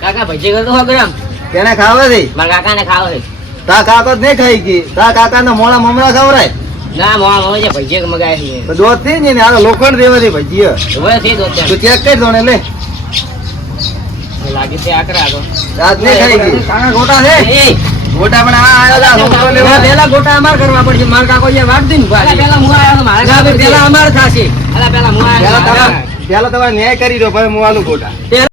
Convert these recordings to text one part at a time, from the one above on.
કાકા ભજી કરતો હો ગરમ કેને ખાવે છે? મારા કાકાને ખાવ છે. તા કાકો જ નહીં ખાઈ ગઈ. તા કાકાના મોળા મમરા ખવરાય. ના મોવા મોવા જે ભજી મગાય છે. તો દોત થી ને આ લોખંડ દેવા દે ભજીયો. હવે છે દોત તું ચેક કરી દો ને લે. લાગે છે આકરા તો. રાત ને ખાઈ ગઈ. કાકા ગોટા છે? એ ગોટા પણ આ આયેલા છોકરો લેવા. પેલા ગોટા અમાર કરવા પડશે. માર કાકો જે વાટ દીન ભાઈ. પેલા મુઆ આવ્યો મારે. ના પેલા અમાર થાશે. અલા પેલા મુઆ આવ્યો. પેલા તમારે ન્યાય કરી દો ભાઈ મુવાલું ગોટા.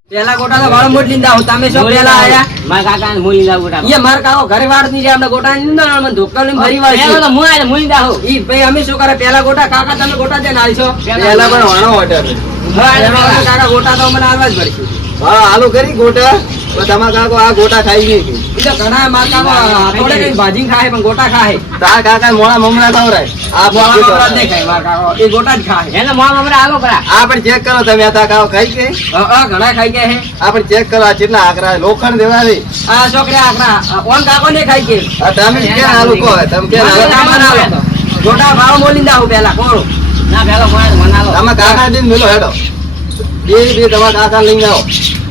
પેલા ગોટા તો વાળ મોટ લીંદા હું તમે શું પેલા આયા માર કાકા ને મુલીંદા ગોટા ઈ માર કાકો ઘરે વાડ ની છે આપણે ગોટા ની લીંદા મને ધોકા લઈને ફરી વાળ પેલા તો મુઆ ને મુલીંદા હો ઈ ભાઈ અમે શું કરે પેલા ગોટા કાકા તમે ગોટા દે નાલશો પેલા પણ વાણો ઓર્ડર. કાકા ગોટા તો મને આલવા જ પડશે. હા આલુ કરી ગોટા. પણ તમારા કાકો આ ગોટા ખાઈ ગઈ. ઈ તો ઘણા માર કાકો થોડે કઈ ભાજી ખાય પણ ગોટા ખાય. તા કાકા મોળા મમરા ખવરાય. આ મોળા નહીં ખાય માર કાકો ઈ ગોટા જ ખાય એને મોળા મમરા આલો કરા. આ પણ ચેક કરો તમે. તા કાકો ખાઈ ગઈ. ઘણા ખાઈ ગયા હે. આ પણ ચેક કરો. આ કેટલા આકરા લોખંડ દેવા દે. આ છોકરા આકરા ઓન કાકો ને ખાઈ ગઈ. તમે કે આલુ કહો તમે કે આલુ ગોટા ભાવ મોલીંદા હું પેલા કોરો ના પેલા મનાલો તમે કાકા દિન મેલો હેડો. બે તમારા કાકા લઈને આવો.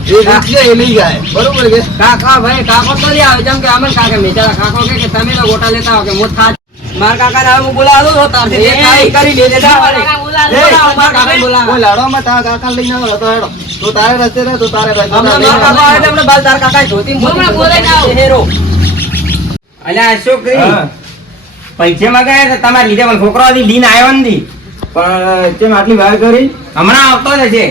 એ રીત એ લઈ જાય બરોબર કે કાકા ભાઈ કાકો તો લઈ આવે જેમ કે અમે કાકા મેચારા કાકો કે તમે તો ગોટા લેતા હો કે મોટ થા માર કાકા ને હું બોલાવો તો તારથી એ ખાઈ કરી લે જા માર કાકા બોલાવો કોઈ લાડો માં તારા કાકા લઈને આવો તો હેડો. તો તારે રસ્તે રહે તો તારે રસ્તે માર કાકા એટલે આપણે બાલ તાર કાકા ધોતી મોટી બોલાઈ આવો હેરો અલ્યા છોકરી પૈસા માંગાય તો તમારે લીધે પણ છોકરો હજી લીન આવ્યો નથી. પણ કેમ આટલી વાર કરી? હમણાં આવતો જ છે.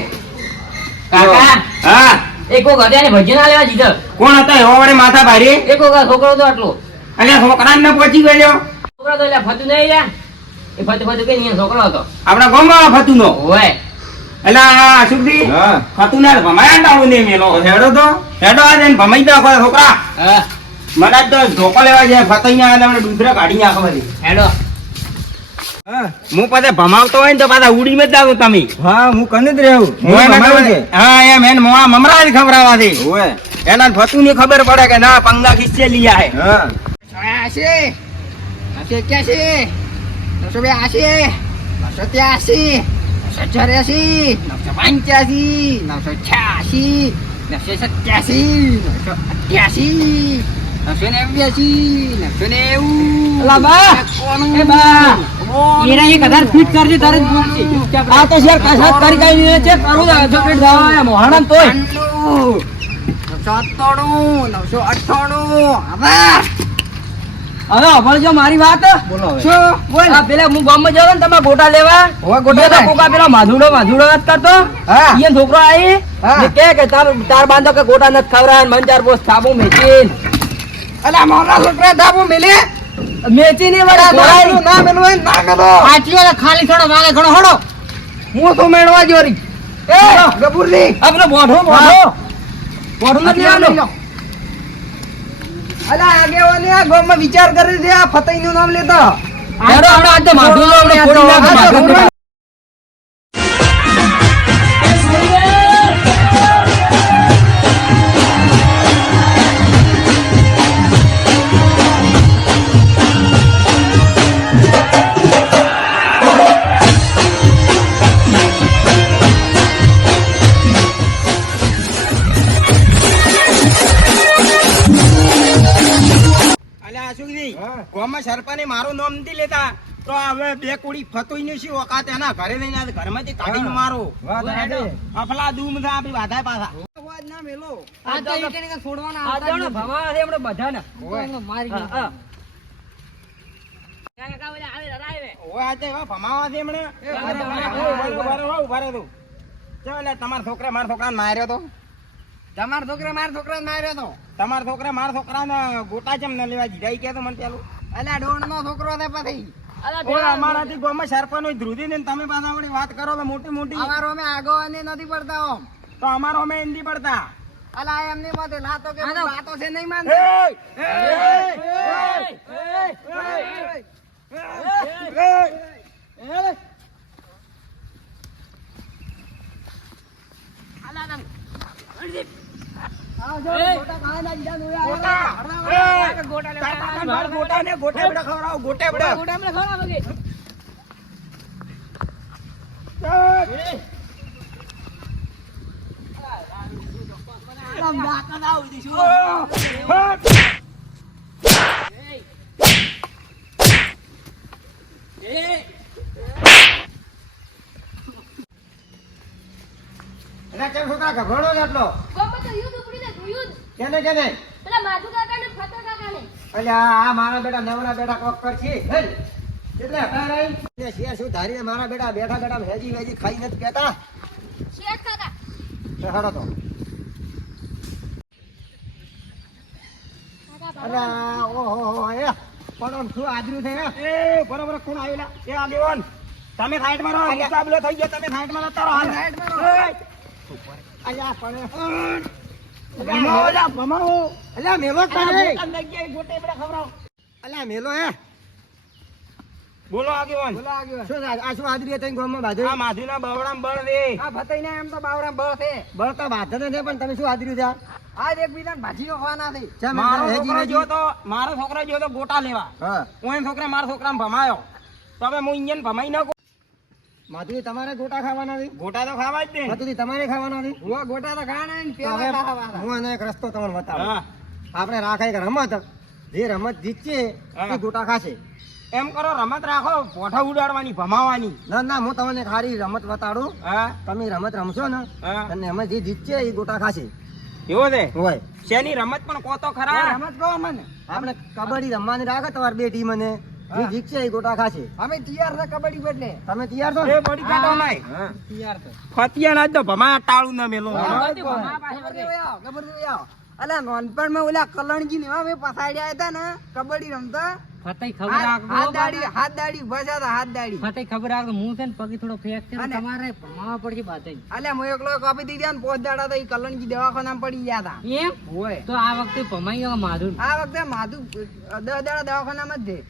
કાકા હા એક વખત ને ભજી ના લેવા જીધર કોણ હતો એવો વડે માથા ભારી? એક વખત છોકરો તો આટલો અને છોકરાને પહોંચી ગયો. છોકરો તો એટલે ફતું નહીં લ્યા એ ફતું કે નહીં છોકરો હતો આપડા ગામમાં ફતું નો ઓય એટલે છોકરી હા ફતું ના ભમાયા ડાળું ને મેલો હેડો તો હેડો આજે ભમાઈ દો છોકરા. હા મને તો ધોકો લેવા જાય ફતાઈ ના આવે દૂધરા કાઢી નાખો બધી. હેડો હું પાછા ભમાવતો હોય ને તો પાછા ઉડી માં જ જાવ તમે. હા હું કને જ રહેવું. હા એમ એને મોણા મમરા જ ખવડાવવા દે. ઓય એના ફતું ની ખબર પડે કે ના પંગા ખીચે લીયા હે. હા 1000 ફીટ કરજે તારે આ તો શેર કસાત કરી કઈ છે કરું દા ચોકલેટ દાવા મોહણન તોય 998 હવે અભળજો મારી વાત. બોલો હવે. શું બોલ આ પેલા હું ગામમાં જાવ ને તમારા ગોટા લેવા હોવા ગોટા તો કોકા પેલા માધુડો વાત કરતો હા. ઈ છોકરો આવી હા. ને કે તાર બાંધો કે ગોટા નથી ખવરાય મન ચાર પોસ થાબુ મેચીન અલા મોરા છોકરા દાબુ મિલે મેચી ની વડે ખવરાય ના મેલવાય ના મેલો. આટલી વાળા ખાલી થોડો વાગે ઘણો હડો હું તો મેળવા જોરી. એ ગબુરલી આપણે બોઢો નથી લેવાનો. અલા આગેવાને આ ગામમાં વિચાર કરી દે. આ ફતઈ નું નામ લેતા હેડો આપણે આજે માધુડો આપણે ફોડી નાખો. ગામમાં સરપંચે મારું નામ નથી લેતા તો હવે બે કુડી ફતોઈ ની શું ઓકાત એના ઘરે લઈને ઘરમાંથી કાઢીને મારો અફલા દૂમ થા આપી વાધાય પાછા ના મેલો આ તો ઈકે છોડવાના આવતા જ ભવા છે આપણે બધાને મારી હા કાકા ઓલે આવે રરાવે ઓય આજે હવે ભમાવા છે એમણે ઉભા રહે તું ચાલ તમારા છોકરા મારા છોકરાને માર્યો તો તમાર છોકરા માર માર્યો તો તમારા છોકરા મારા છોકરાને ગોટા જેમ ન લેવા જીડાઈ ગયા તો મને પેલું અલ્યા ડોણ નો છોકરો છે પછી ઓય અમારાથી ગામમાં સરપંચ ધ્રુદી ને તમે પાછા વળી વાત કરો તો મોટી મોટી અમારો અમે આગો અને નથી પડતા ઓમ તો અમારો અમે હિન્દી પડતા અલા એમની મતે લાતો કે વાતો છે નહીં માન એના કેમ છોકરા ગભરાણો છે આટલો? ગામમાં તો યુદ્ધ ઉપડી જાય, યુદ્ધ. કેને કેને? પેલા માધુ કાકા ને ફતર કાકા ને. અલ્યા આ મારા બેટા નવરા બેટા કોક કર છે હેલ એટલે હટા રહી ને શેર શું ધારી મારા બેટા બેઠા બેઠા હેજી વેજી ખાઈ નથી કેતા શેઠ કાકા. તો હડો તો અલ્યા ઓહો એ પણ આમ શું આદર્યું છે હે? એ બરોબર કોણ આવેલા એ આગેવાન તમે સાઈડ માં રહો મુકાબલો થઈ ગયો તમે સાઈડ માં નતા રહો હાલ સાઈડ માં રહો અલ્યા પણ અલ્યા ભમાવો અલ્યા મેલો કાઢે અંદર ગયા ગોટે બડા ખવરાવ અલ્યા મેલો હે બોલો આગેવાન શું આ શું આદર્યું તઈ ગામમાં બાધે આ માધુના બવડામ બળ દે આ ભતાઈને એમ તો બાવડા બળ છે. બળતા બાધે ને પણ તમે શું આદર્યું છે આજ એકબીજાને ભાજીનો ખાવાના છે. ચમ મારો હેજી છોકરો વેજી જો તો મારો છોકરો જો તો ગોટા લેવા હા હું છોકરા મારા છોકરાને ભમાયો તો હવે હું ઇન્જન ભમાઈ નાખું માધુરી તમારે ગોટા ખાવાના છે ગોટા તો ખાવા જ દે માધુરી તમારે ખાવાના છે હુઆ ગોટા તો ખાવાના ને તો પેલા હવે ખાવાના. હું આને એક રસ્તો તમને બતાવું હા આપણે રાખે એક રમત જે રમત જીતશે હા. એ ગોટા ખાશે એમ કરો રમત રાખો પોઠા ઉડાડવાની ભમાવાની ના ના હું તમને એક સારી રમત બતાડું હા તમે રમત રમશો ને હા અને એમાં જે જીતશે એ ગોટા ખાશે એવો છે હોય શેની રમત પણ કહો તો ખરા રમત કહો મને. આપણે કબડ્ડી રમવાની રાખે તમારી બે ટીમ અને જે જીતશે એ ગોટા ખાશે અમે તૈયાર છે કબડ્ડી બદલે. તમે તૈયાર છો એ ને બડી કાઢો નાય તૈયાર છે. ફતિયા ના જ તો ભમાયા ટાળું ના મેલો ખબર દેવાય આવો, ખબર દેવાય આવો. અલા નોનપણમાં ઓલા કલણજી ને એવા મેં પસાડ્યા હતા ને કબડ્ડી રમતા ફતેહ ખબર હાથ દાડી ઉભા હતા હાથ દાડી. ફતેહ ખબર રાખો હું છે ને પગે થોડો ફ્રેક્ચર અને- તમારે ભમાવા પડશે બાધે અલ્યા હું એકલો કાપી દીધા ને પોત દાડા તો ઈ કલણજી દવાખાનામાં પડી ગયા હતા. એમ હોય તો આ વખતે ભમાઈ ગયો માધુર આ વખતે માધુ 10 દાડા દવાખાનામાં જ છે.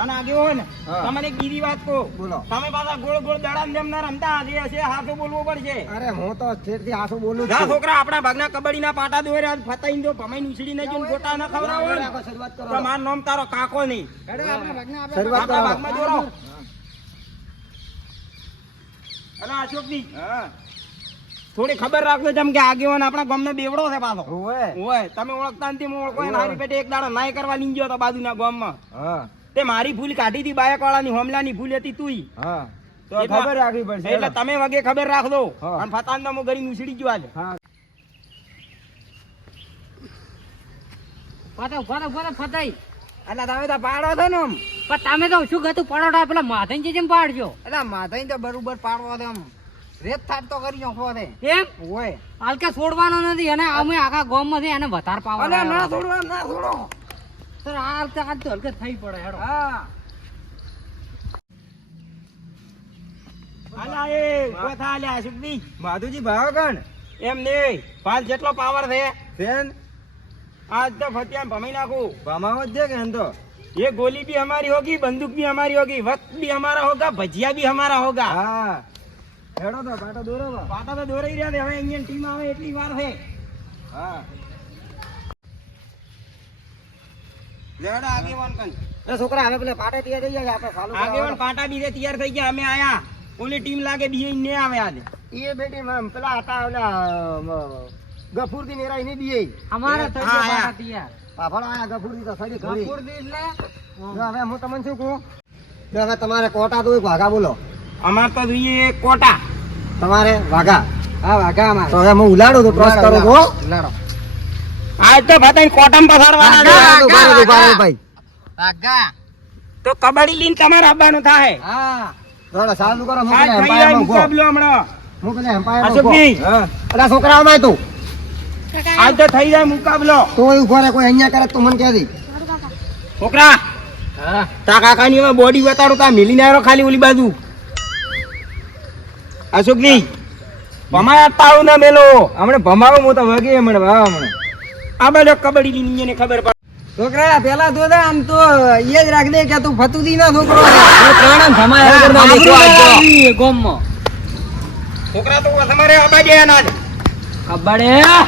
અને આગેવો ને હા. તમને એક બીજી વાત કહું બોલો તમે પાછા ગોળ ગોળ દડા જેમ ના રમતા જે હશે હાથો બોલવું પડશે અરે હું તો ઠેરથી હાસુ બોલું જા છું છોકરા આપણા ભાગના કબડ્ડી ના પાટા દોર્યા ફતાઈને જો ભમાઈને ઉછળી ને જો ગોટા ના ખવડાવો ને રાખો, શરૂઆત કરો તો મારું નામ તારો કાકો નહીં હેડો આપણા ભાગના આપણે શરૂઆત આપણા કરો ભાગમાં દોરો અને અશોકજી થોડી ખબર રાખજો જેમ કે આગેવાન આપણા ગામનો બેવડો છે પાછો ઓય ઓય તમે ઓળખતા નથી હું ઓળખો મારી પેટે એક દાડો નાય કરવા લીન ગયો તો બાજુના ગામમાં હા તે મારી ભૂલ કાઢી હતી બાયક વાળાની હોમલાની ભૂલ હતી તુંય હા તો એટલે- ખબર રાખવી પડશે એટલે તમે વગે ખબર રાખજો હા. અને ફતાન તો હું ગરી ઉછળી ગયો આજે હા ફતેહ અલા તમે તો પાડો છો ને આમ. પણ તમે તો શું ગતું પરોઠા પેલા માથે જેમ પાડજો અલા માથાઈ તો બરોબર પાડવો છે આમ. રેત થાટ તો કરી નાખવો છે. એમ હોય હાલકે છોડવાનો નથી અને અમે આખા ગામ માંથી એને વધારે પાવા અલા ના છોડો એમ ના છોડો. તો હાલકે આજ તો હલકે થઈ પડે હેડો હા આલા એ કોથા આલ્યા અશોકજી માધુજી ભાવગણ એમ નહીં પાલ જેટલો પાવર છે ફેન आज तो फतिया भमाई नाखू ભમાવો જ દે કે એમ તો ये गोली भी हमारी होगी बंदूक भी हमारी होगी वक्त भी हमारा होगा भजिया भी हमारा होगा હા હેડો તો પાટો દોરો બા. पाटा तो दो रही रहे હવે इंडियन टीम આવે એટલી વાર છે હા લેડો આગેવાન કન એ છોકરા હવે પેલા પાટે તૈયાર થઈ જાય આપણે ચાલુ આગેવાન પાટા બીજે તૈયાર થઈ ગયા અમે આયા ઓલી ટીમ લાગે બીજે ને આવે આજે એ બેટી પેલા હતા ઓલા ગફુરથી મેરા એની દીએ અમારે થઈ હા, ગયો હા. પાછા તૈયાર પાફળ આયા ગફુરથી તો સડી ઘડી કુર્દી એટલે જો હવે હું તમને શું કહું જો હવે તમારે કોટા તો એક વાઘા બોલો અમાર તો જોઈએ કોટા તમારે વાઘા હા વાઘા અમારે તો હવે હું ઉલાડું તો ક્રોસ કરું છો લાડો આજ તો ફતાઈ કોટમ પસાડવાના છે. ઉભા રહો ભાઈ વાઘા તો કબડ્ડી લીન તમારે આવવાનું થાય હા થોડા ચાલુ કરો હું આજ પેલા થઈ જાય એમ્પાયરમાં ઉભો. મુકાબલો હમણાં હું પેલા એમ્પાયરમાં અશોકજી ઉભો. અલા છોકરા અમાય તું આજ તો થઈ જાય મુકાબલો તો ઉભો રહે કોઈ અહીંયા કરે તો મને કહે દી છોકરા તા કાકાની હવે બોડી બતાડો તા મિલીને આવ્યો ખાલી ઓલી બાજુ અશોકજી ભમાયા તાળું ના મેલો હમણે ભમાવો હું તો વગી હમણે વાહ હમણે આ બધો કબડ્ડી ની નીચે ખબર પડે છોકરા પેલા તો આમ તો એ જ રાખ દે કે તું ફતુદી ના છોકરો છે. ગામમાં છોકરા તો તમારે અબાજે ના છે કબડે આ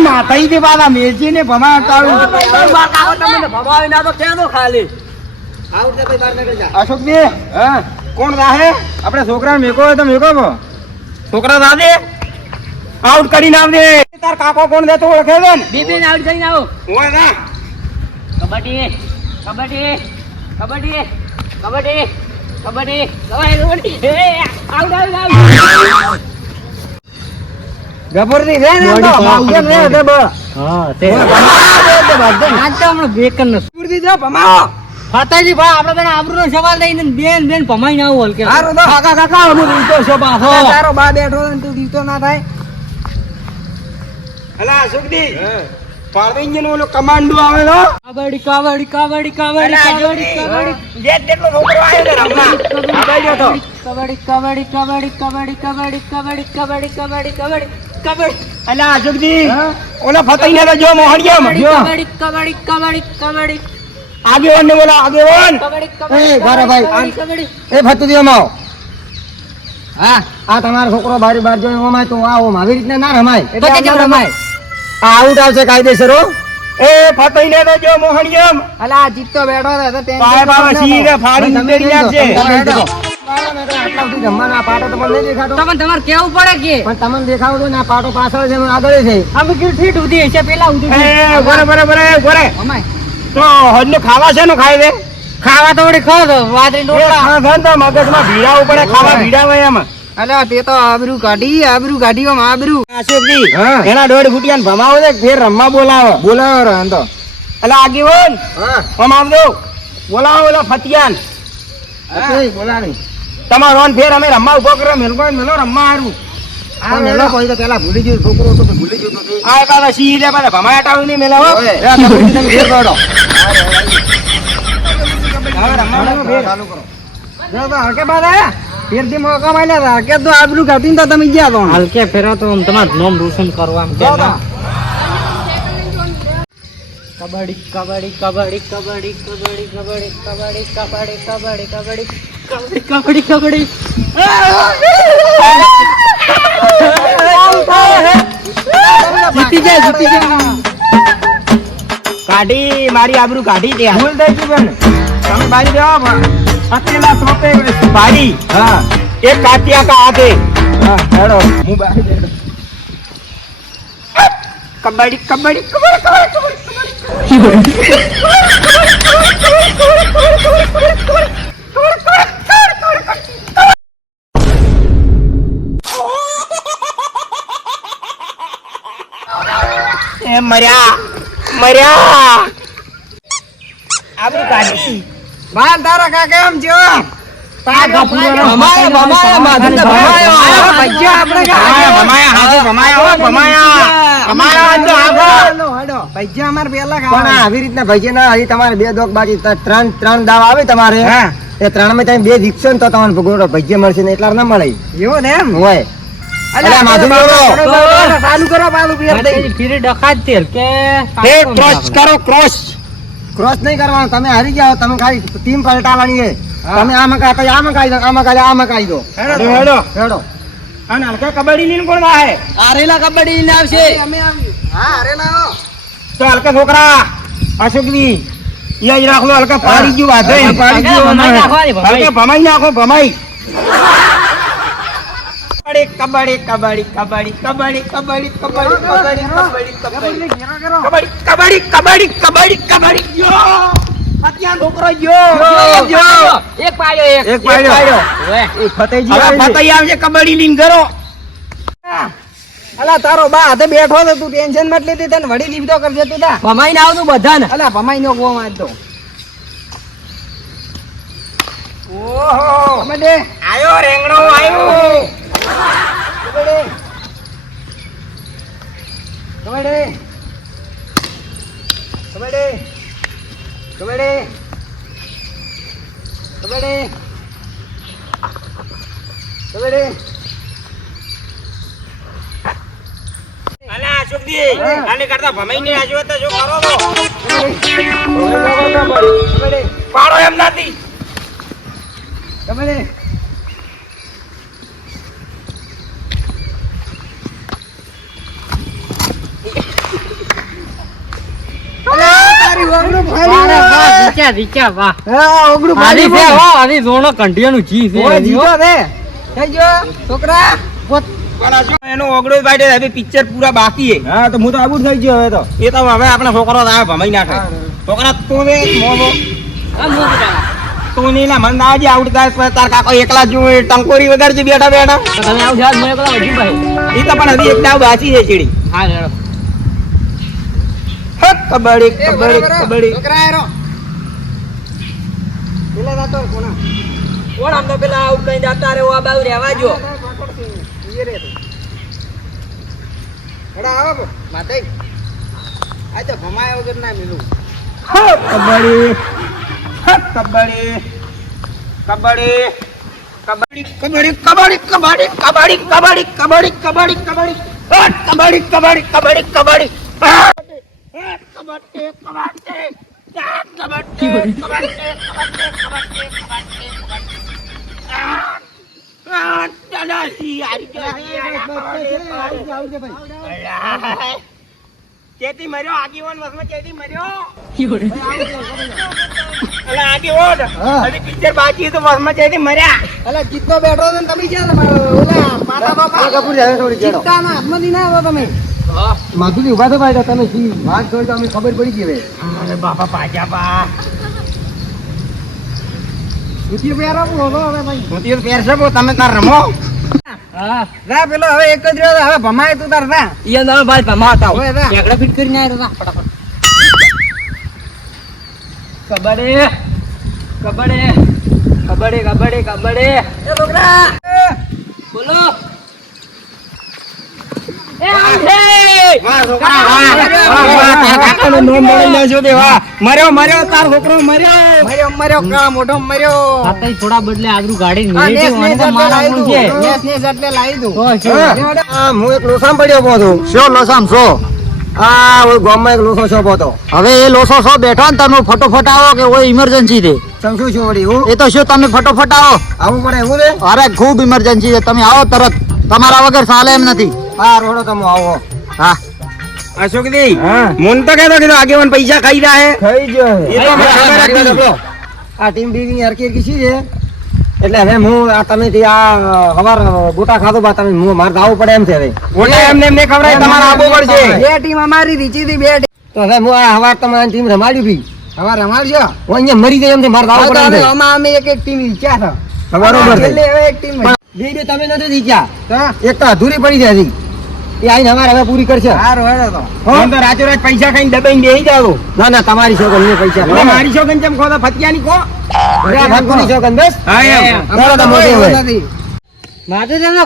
માથાઈ દે પાછા મેલજી ને ભમાયા તાળું ભમાવી ના તો ક્યાં તો ખાલી આઉટ જા ભાઈ બહાર નીકળી જા. અશોકજી હા કોણ રાહે આપણે છોકરા મેકો હોય તો મેકો બો. છોકરા રાધે આઉટ કરીને આવજે. તાર કાકો કોણ દેતો ઓળખે છે ને? બે આઉટ કરીને આવો. હોય ના કબડ્ડી કબડ્ડી કબડ્ડી કબડ્ડી કબડ્ડી કબડ્ડી એ આઉટ આઉટ આઉટ. ગબરથી છે ને તો માઉજે ને દે બ. હા તે આ તો હમણાં બેકન ન ગબરથી જો ભમાવો. ફતાજી ભાઈ આપણે બેન આબરૂનો સવાલ લઈને બેન બેન ભમાઈ ના આવું હલકે. હારું તો કાકા કાકા હું દીતો છો પાછો. તારો બા બેઠો હોય ને તું દીતો ના થાય. અલા અશોકજી પાડવીને ઓલો કમાન્ડો આવે તો કબડ્ડી કબડ્ડી કબડ્ડી કબડ્ડી કબડ્ડી જે તેટલો છોકરો આવ્યો છે રમવા આબાઈ ગયો તો. કબડ્ડી કબડ્ડી કબડ્ડી કબડ્ડી કબડ્ડી કબડ્ડી કબડ્ડી કબડ્ડી કબડ્ડી કબડ્ડી અલા અશોકજી ઓલા ફતઈને તો જો મોહણિયામાં જો કબડ્ડી કબડ્ડી કબડ્ડી કબડ્ડી આગેવાન ને બોલા આગેવાન. એ ગોરા ભાઈ કબડ્ડી. એ ભતુજી આવો. હા આ તમારો છોકરો બારી બાર જોઈ ઓમાય તો આ ઓમ આવી રીતના ના રમાય. તો કે કેમ રમાય? આ આઉટ આવશે કાયદેસર હો. એ ફતઈને તો જો મોહણિયામ અલા જીતતો બેઠો છે તો ટેન્શન પાય બાબા સીધે ફાડી ઉતરી આવશે. આટલા સુધી જમવાના પાટો તો મને નહીં દેખાતો. તો પણ તમારે કેવું પડે કે પણ તમને દેખાવું તો ના પાટો પાછળ છે આગળ છે. અમે કેટલી ઠીઠ ઉધી છે પેલા ઉધી એ બરે બરે બરે બરે અમાય તો હજનું ખાવા છે નું ખાઈ દે. ખાવા તો વળી ખાવ તો વાદળી એ ડોકલા ખાવા તો મગજમાં ભીડાવું પડે ખાવા ભીડાવાય એમાં. અલ્યા તે તો આબરૂ કાઢી ઓમ આબરૂ. અશોકજી હા. એના દોઢ ફૂટિયાને ભમાવો છે ફેર રમવા બોલાવો. બોલાવો રે આમ તો. અલા આગેવાન હા આમ આવજો બોલાવો ઓલા ફતિયાન. ઓકે બોલાણી. તમારો ઓન ફેર અમે રમવા ઉભો કર્યો મેલકો મેલો રમવા હારું. આ મેલો કોઈ તો પેલા ભૂલી ગયો છોકરો તો ભૂલી ગયો તો. આ કાકા સીધે પાછા ભમાયા ટાળું નહીં મેલાવો. ઓય, એ કબડ્ડી તમે ફેર પાડો. હવે રમવાનું ફેર. ચાલુ કરો. જો તો હરકે બાદ આયા. ફેરથી મોકા માલ્યા હતા. હરકે તો આબરૂ કાઢીને તો તમે ગયા તો. હલકે ફેરા તો તમારું નામ રોશન કરવા આમ કે ના. કબડ્ડી કબડ્ડી કબડ્ડી કબડ્ડી કબડ્ડી કબડ્ડી કબડ્ડી કબડ્ડી કબડ્ડી કબડ્ડી કબડ્ડી કબડ્ડી જીતી જાય કાઢી મારી આબરૂ કાઢી ત્યાં ભૂલ થઈ ગઈ બેન. તમે બાજી દેવા અકેલા સોપે બારી. હા એક કાટિયા કા હાથે હા હેડો. હું બારી દે કબડ્ડી કબડ્ડી કબડ્ડી એ મર્યા મર્યા આબરૂ કાઢી. બાર તારા કાકા એમ જો. ભમાયા માધુને ભમાયો. ભજીયા આપણે ભમાયા હાથે ભમાયા હો ભમાયા ભમાયા તો આગળ. હેડો ભજીયા અમારે પેલા ખાવાના. આવી રીતના ભજીયા ના હજી તમારે બે દોક બાકી ત્રણ દાવ આવે તમારે. હા. એ ત્રણ માં તમે બે દીક્ષો ને તો તમને ભગોડો ભજીયા મળશે ને એટલા ના મળે. એવું ને એમ હોય. અલ્યા માધુ ચાલુ કરો પાલું પિયર દઈ. ફીરે ડખા જ તેલ કે એ ક્રોસ કરો ક્રોસ. ક્રોસ નહીં કરવાનું. તમે હારી ગયા તમે ખાલી ટીમ પલટાવાની છે. તમે આમાં કાપી આમાં કાઢી દો આમાં કાઢી આમાં કાઢી દો. હેડો હેડો હેડો. અને હલકા કબડ્ડી ની કોણ આવે આરેલા કબડ્ડી ને આવશે. અમે આવી. હા અરે ના તો હલકા છોકરા અશોકજી યાદ રાખલો હલકા પાડી ગયું વાધે પાડી ગયું ભમાઈ નાખવાની, ભમાઈ. હલકા ભમાઈ નાખો ભમાઈ. કબડ્ડી કબડ્ડી કબડ્ડી કબડ્ડી કબડ્ડી કબડ્ડી કબડ્ડી કબડ્ડી કબડ્ડી કબડ્ડી કબડ્ડી કબડ્ડી કબડ્ડી જો ફતિયા છોકરો જો જો એક પાડ્યો એક પાડ્યો. ઓએ એ ફતેજી હવે આવી છે. ફતઈ આવશે કબડ્ડી લીન કરો. અલા તારો બા હાથે બેઠો તો તું ટેન્શન મત લેતી તને વડી લીધો કરજે તું તા. ભમાઈને આવતું બધાને. અલા ભમાઈ નો ગો માં તો. ઓહો કબડ્ડી આયો રેંગણો આયો. કબડ્ડી કબડ્ડી કબડ્ડી કબડ્ડી કબડ્ડી કબડ્ડી. અલા અશોકજી આને કરતા ભમાઈને આજો તો જો કરો તો કબડ્ડી પાડો એમ નથી. કબડ્ડી તારી વગડું ફાડી રીચા વાહ હા ઓગળું આની પાડી છે હો આની જોણો કંઢિયાનું જી છે ઓય જીતો દે થઈ ગયો છોકરા પણ હજુ એનો ઓગળો બાઈડે હવે પિક્ચર પૂરા બાકી છે. હા તો હું તો આબુ થઈ ગયો હવે તો એ તો હવે આપણે છોકરો આવે ભમાઈ નાખે. છોકરા તું ને મોમો તું નહીં ના મન આવજે આવડતા તાર કાકો એકલા જો ટંકોરી વગાડજે બેઠા બેઠા. તમે આવ જાવ મને પેલા વધી ભાઈ એ તો પણ હજી એક દાવ બાકી છે ચીડી. હા રેડો હટ, કબડ્ડી કબડ્ડી કબડ્ડી. છોકરા આરો પેલા જાતો કોના કોણ આમ તો પેલા આઉટ કઈ જતા રે આ બાજુ રહેવા જો. એડા આવો માતે આ તો ભમાયા વગર ના મિલું હટ, કબડ્ડી હટ, કબડ્ડી કબડ્ડી કબડ્ડી કબડ્ડી કબડ્ડી કબડ્ડી કબડ્ડી કબડ્ડી કબડ્ડી કબડ્ડી કબડ્ડી હટ, કબડ્ડી કબડ્ડી કબડ્ડી કબડ્ડી હટ, કબડ્ડી કબડ્ડી ચેતી મર્યો આગેવાન વસમાં ચેતી મર્યો. અલા આગેવાન હજી પિક્ચર બાકી તો વસમાં ચેતી મર્યા. અલા જીતો બેઠો તો તમે ક્યાં તમારો ઓલા પાટા બાપા કપૂર જાવે થોડી જેડો જીતાના હાથમાંથી ના આવો તમે માધુજી ઉભા તો ભાઈ તમે જી વાત કરી તો અમને ખબર પડી ગઈ હવે અરે બાપા પાજા બા ઉતી પહેરો બોલો હવે ભાઈ હું તો પહેરશે બો તમે તાર રમો. હા રા પેલો હવે એક જ રહ્યો હવે ભમાય તું તાર રા ઈ અંદર ભાઈ ભમાતા ઓય રા ટેકડા ફિટ કરીને આવ્યો તા ફટાફટ કબડ્ડી કબડ્ડી કબડ્ડી કબડ્ડી કબડ્ડી. એ છોકરા બોલો. એ આંધે વાહ છોકરા વાહ વાહ તાર કાકાનો નોમ મળી લેજો દે વાહ. મર્યો મર્યો તાર છોકરો મર્યો. મર્યો મર્યો કા મોઢો મર્યો ખાતા થોડા બદલે આગળ ગાડી આ મેળી નેસ નેસ તો એટલે મારા લાવી પણ દઉં છે નેસ નેસ એટલે લાવી દઉં તો શું? હું એક લોસામ પડ્યો હતો શો લોસામ શો આ ઓય ગામમાં એક લોસો શોપ હતો હવે એ લોસો શો બેઠો ને તમે ફટોફટ આવો કે કોઈ ઇમરજન્સી છે સમજુ છું વળી હું એ તો શું તમે ફટોફટ આવો આવું પડે એવું ને અરે ખૂબ ઇમરજન્સી છે તમે આવો તરત તમારા વગર ચાલે એમ નથી હા રોડો તમે આવો હા અશોકજી હા. મન તો કહેતો કીધું આગેવાન પૈસા ખાઈ રહ્યા હે. થઈ ગયો એ તો મને ખબર હતી. આ ટીમ બીવી હરકી હરકી છે એટલે હવે હું આ તમે થી આ હવાર ગોટા ખાધો બા તમે હું મારે આવું પડે એમ છે હવે ઓલા એમને એમને ખવડાય તમારે આવવું પડશે. બે ટીમ અમારી રીચી થી બે તો હવે હું આ હવાર તમારી ટીમ રમાડ્યું બી હવાર રમાડજો હું અહીંયા મરી જાય એમ છે મારે આવું પડે એમ છે. અમે એક એક ટીમ જીત્યા હતા બરોબર છે હવે એક ટીમ બે બે તમે નથી જીત્યા એક તો અધૂરી પડી છે હજી એ આઈને અમારે હવે પૂરી કરશે સારું હેડો તો હું તો રાતોરાત પૈસા ખાઈને દબાઈને બેસી જાવ. ના ના તમારી શોગન ને પૈસા એટલે મારી શોખન ચમ ખોદા ફતિયાની કો. ભક્તની શોગન બસ હા એમ. હેડો તો મોટી હોય માથે તેમનો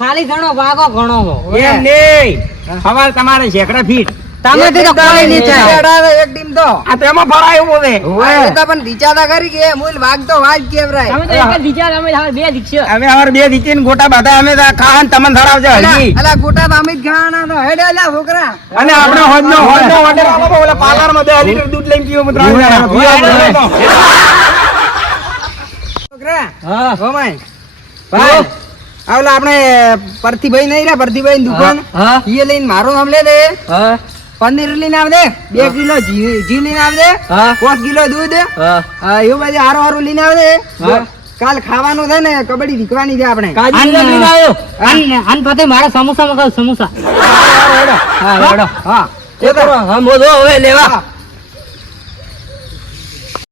ખાલી ઘણો ભાગો ઘણો હો. એમ નહીં. સવાલ તમારે શેકડા ફીટ. તમે તો કોઈ નહીં ચાલે. એક ટીમ તો આ તો એમાં ભરાય એવું બોલે. પણ દીચાતા કરી કે મૂલ વાગ તો વાગ કેવરાય તમે તો એક જ વિચાર અમે હવે બે દીક્ષ હવે અમારે બે દીકરીને ગોટા બાધા અમે તો ખાન તમને ધરાવજો હજી. અલા ગોટા તો અમે જ ખાવાના તો હેડે અલા છોકરા અને આપણે હોજનો ઓર્ડર આપો ઓલા પાર્લરમાં 2 લીટર દૂધ લઈને પીવો મિત્રો. છોકરા હા ગોમાય ભાઈ આવલા આપણે પરથીભાઈ નહીં રે પરથીભાઈ ની દુકાન હા ઈ લઈને મારો નામ લે દે હા પનીર લઈને આવ દે 2 કિલો ઘી લઈને આવ દે હા 5 કિલો દૂધ હા હા એવું બધું હારો હારું લઈને આવ દે હા. કાલ ખાવાનું છે ને કબડ્ડી શીખવાની છે આપણે આન પતે મારા સમોસા મગાવ સમોસા હા હા હેડો હા એ કરો હમ બોલો હવે લેવા